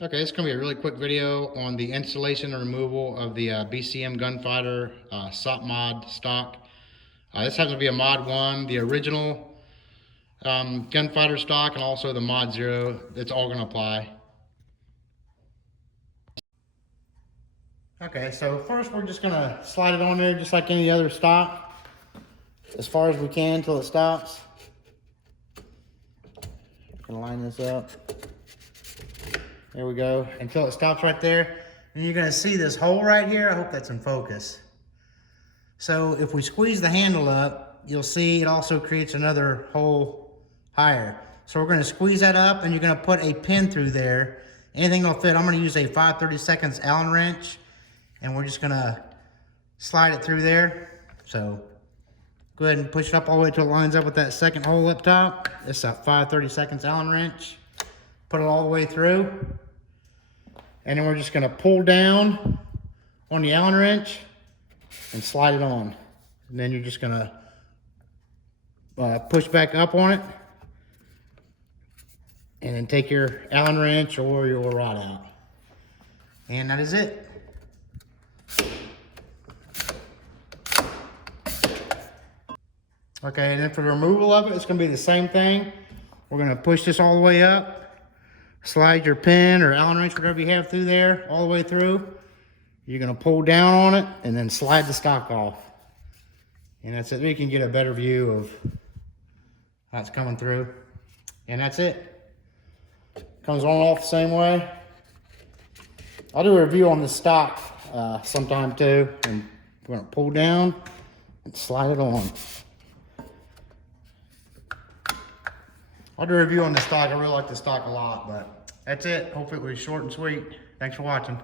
Okay, this is going to be a really quick video on the installation and removal of the BCM Gunfighter SOPMOD stock. This happens to be a Mod 1, the original Gunfighter stock, and also the Mod 0. It's all going to apply. Okay, so first we're just going to slide it on there just like any other stock, as far as we can until it stops. Gonna line this up. There we go, until it stops right there. And you're gonna see this hole right here. I hope that's in focus. So if we squeeze the handle up, you'll see it also creates another hole higher. So we're gonna squeeze that up and you're gonna put a pin through there. Anything that'll fit. I'm gonna use a 5/32 Allen wrench and we're just gonna slide it through there. So go ahead and push it up all the way till it lines up with that second hole up top. It's a 5/32 Allen wrench. Put it all the way through. And then we're just gonna pull down on the Allen wrench and slide it on. And then you're just gonna push back up on it and then take your Allen wrench or your rod out. And that is it. Okay, and then for the removal of it, it's gonna be the same thing. We're gonna push this all the way up. Slide your pin or Allen wrench, whatever you have through there, all the way through. You're gonna pull down on it and then slide the stock off. And that's it. You can get a better view of how it's coming through. And that's it. Comes on off the same way. I'll do a review on the stock sometime too. And we're gonna pull down and slide it on. I'll do a review on the stock. I really like the stock a lot, but that's it. Hopefully it was short and sweet. Thanks for watching.